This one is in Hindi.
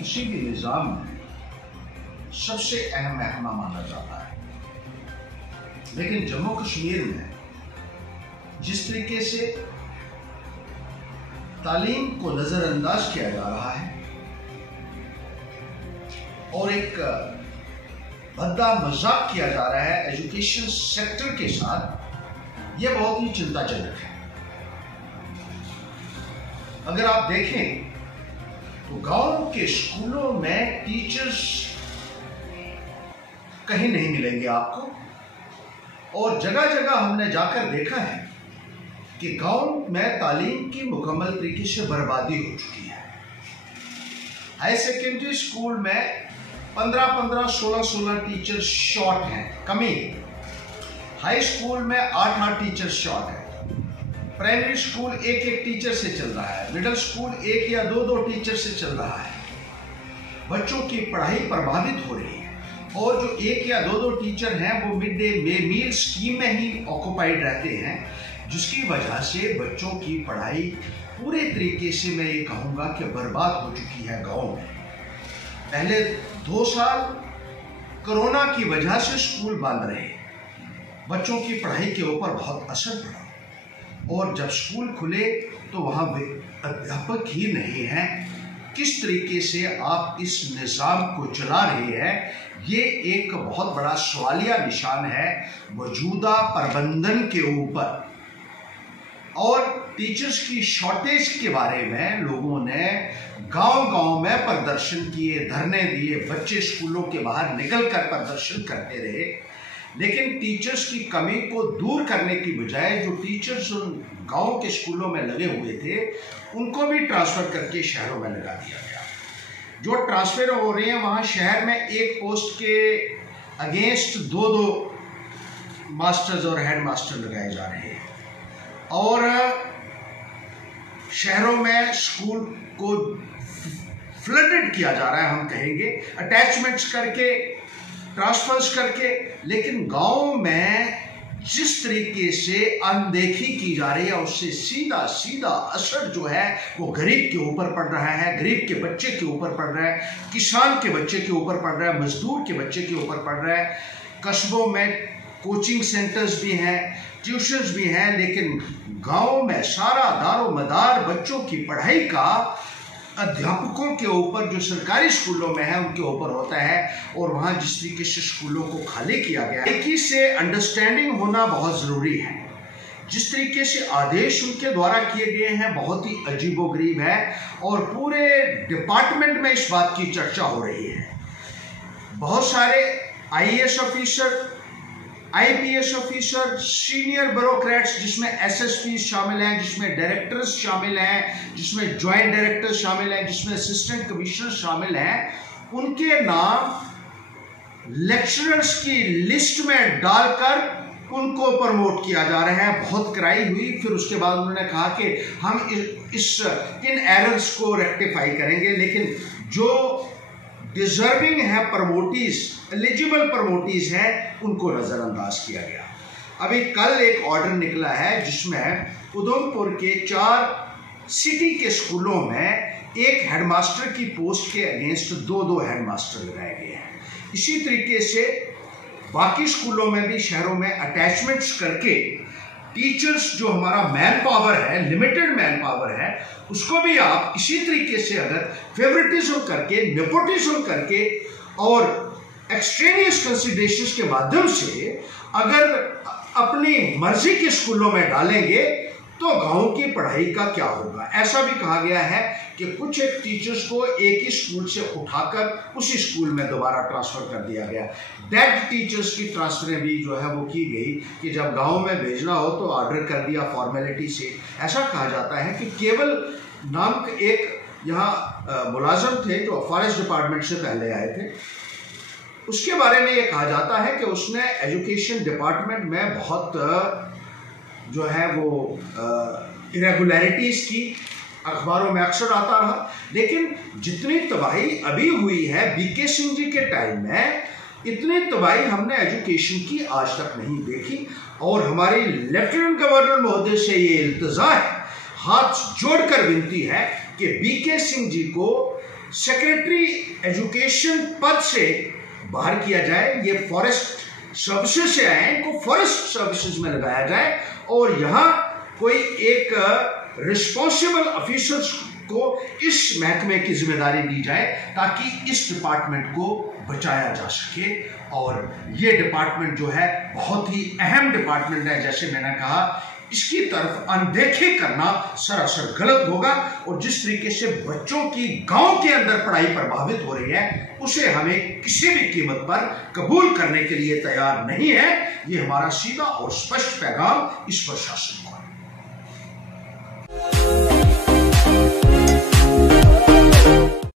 किसी भी निज़ाम में सबसे अहम महकमा माना जाता है, लेकिन जम्मू कश्मीर में जिस तरीके से तालीम को नज़रअंदाज किया जा रहा है और एक भद्दा मजाक किया जा रहा है एजुकेशन सेक्टर के साथ, यह बहुत ही चिंताजनक है। अगर आप देखें तो गांव के स्कूलों में टीचर्स कहीं नहीं मिलेंगे आपको, और जगह जगह हमने जाकर देखा है कि गांव में तालीम की मुकम्मल तरीके से बर्बादी हो चुकी है। हाई सेकेंडरी स्कूल में 15-15, 16-16 टीचर शॉर्ट हैं, कमी। हाई स्कूल में 8-8 टीचर शॉर्ट हैं। प्राइमरी स्कूल 1-1 टीचर से चल रहा है, मिडिल स्कूल 1 या 2-2 टीचर से चल रहा है। बच्चों की पढ़ाई प्रभावित हो रही है, और जो 1 या 2-2 टीचर हैं वो मिड डे मील स्कीम में ही ऑक्युपाइड रहते हैं, जिसकी वजह से बच्चों की पढ़ाई पूरे तरीके से मैं ये कहूँगा कि बर्बाद हो चुकी है गाँव में। पहले 2 साल कोरोना की वजह से स्कूल बंद रहे, बच्चों की पढ़ाई के ऊपर बहुत असर पड़ा, और जब स्कूल खुले तो वहाँ अध्यापक ही नहीं हैं। किस तरीके से आप इस निज़ाम को चला रहे हैं, ये एक बहुत बड़ा सवालिया निशान है मौजूदा प्रबंधन के ऊपर। और टीचर्स की शॉर्टेज के बारे में लोगों ने गांव-गांव में प्रदर्शन किए, धरने दिए, बच्चे स्कूलों के बाहर निकलकर प्रदर्शन करते रहे, लेकिन टीचर्स की कमी को दूर करने की बजाय जो टीचर्स गांव के स्कूलों में लगे हुए थे उनको भी ट्रांसफ़र करके शहरों में लगा दिया गया। जो ट्रांसफ़र हो रहे हैं वहाँ शहर में एक पोस्ट के अगेंस्ट 2-2 मास्टर्स और हेड मास्टर लगाए जा रहे हैं, और शहरों में स्कूल को फ्लडेड किया जा रहा है, हम कहेंगे अटैचमेंट्स करके, ट्रांसफर्स करके। लेकिन गांव में जिस तरीके से अनदेखी की जा रही है उससे सीधा सीधा असर जो है वो गरीब के ऊपर पड़ रहा है, गरीब के बच्चे के ऊपर पड़ रहा है, किसान के बच्चे के ऊपर पड़ रहा है, मजदूर के बच्चे के ऊपर पड़ रहा है। कस्बों में कोचिंग सेंटर्स भी हैं, ट्यूशन्स भी हैं, लेकिन गांव में सारा दारो मदार बच्चों की पढ़ाई का अध्यापकों के ऊपर, जो सरकारी स्कूलों में है उनके ऊपर होता है, और वहाँ जिस तरीके से स्कूलों को खाली किया गया है, एक ही से अंडरस्टैंडिंग होना बहुत ज़रूरी है। जिस तरीके से आदेश उनके द्वारा किए गए हैं बहुत ही अजीबोगरीब है, और पूरे डिपार्टमेंट में इस बात की चर्चा हो रही है। बहुत सारे IAS officer, IPS officer, senior bureaucrats, जिसमें SSP शामिल हैं, जिसमें डायरेक्टर्स शामिल हैं, जिसमें ज्वाइंट डायरेक्टर्स शामिल हैं, जिसमें असिस्टेंट कमिश्नर शामिल हैं, उनके नाम लेक्चरर्स की लिस्ट में डालकर उनको प्रमोट किया जा रहा है। बहुत कराई हुई, फिर उसके बाद उन्होंने कहा कि हम इन एरर्स को रेक्टिफाई करेंगे, लेकिन जो डिजर्विंग है प्रमोटीज, एलिजिबल प्रमोटीज है, उनको नज़रअंदाज किया गया। अभी कल एक ऑर्डर निकला है जिसमें उधमपुर के 4 सिटी के स्कूलों में एक हेडमास्टर की पोस्ट के अगेंस्ट 2-2 हेडमास्टर लगाए गए हैं। इसी तरीके से बाकी स्कूलों में भी शहरों में अटैचमेंट्स करके टीचर्स, जो हमारा मैन पावर है, लिमिटेड मैन पावर है, उसको भी आप इसी तरीके से अगर फेवरेटिज्म करके, नेपोटिज्म करके और एक्सट्रेनियस कंसिडरेशंस के माध्यम से अगर अपनी मर्जी के स्कूलों में डालेंगे तो गांव की पढ़ाई का क्या होगा। ऐसा भी कहा गया है कि कुछ एक टीचर्स को एक ही स्कूल से उठाकर उसी स्कूल में दोबारा ट्रांसफ़र कर दिया गया। डेड टीचर्स की ट्रांसफरें भी जो है वो की गई कि जब गांव में भेजना हो तो ऑर्डर कर दिया फॉर्मेलिटी से। ऐसा कहा जाता है कि केवल नाम के एक यहाँ मुलाजम थे जो फॉरेस्ट डिपार्टमेंट से पहले आए थे, उसके बारे में ये कहा जाता है कि उसने एजुकेशन डिपार्टमेंट में बहुत जो है वो इरेगुलरिटीज़ की, अखबारों में अक्सर आता रहा। लेकिन जितनी तबाही अभी हुई है BK सिंह जी के टाइम में, इतनी तबाही हमने एजुकेशन की आज तक नहीं देखी। और हमारी लेफ्टिनेंट गवर्नर महोदय से ये इल्तिजा है, हाथ जोड़कर विनती है कि BK सिंह जी को सेक्रेटरी एजुकेशन पद से बाहर किया जाए। ये फॉरेस्ट सर्विसेज से आए, इनको फॉरेस्ट सर्विसेज में लगाया जाए और यहां कोई एक रिस्पॉन्सिबल ऑफिसर्स को इस महकमे की जिम्मेदारी दी जाए ताकि इस डिपार्टमेंट को बचाया जा सके। और ये डिपार्टमेंट जो है बहुत ही अहम डिपार्टमेंट है, जैसे मैंने कहा, इसकी तरफ अनदेखी करना सरासर गलत होगा। और जिस तरीके से बच्चों की गांव के अंदर पढ़ाई प्रभावित हो रही है, उसे हमें किसी भी कीमत पर कबूल करने के लिए तैयार नहीं है। ये हमारा सीधा और स्पष्ट पैगाम इस प्रशासन को है।